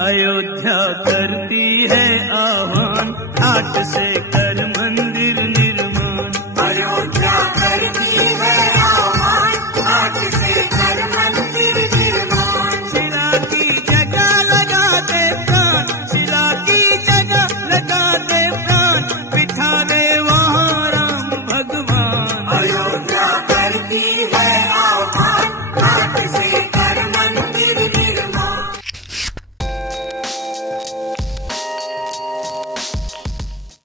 अयोध्या करती है आह्वान, हाट से कर मन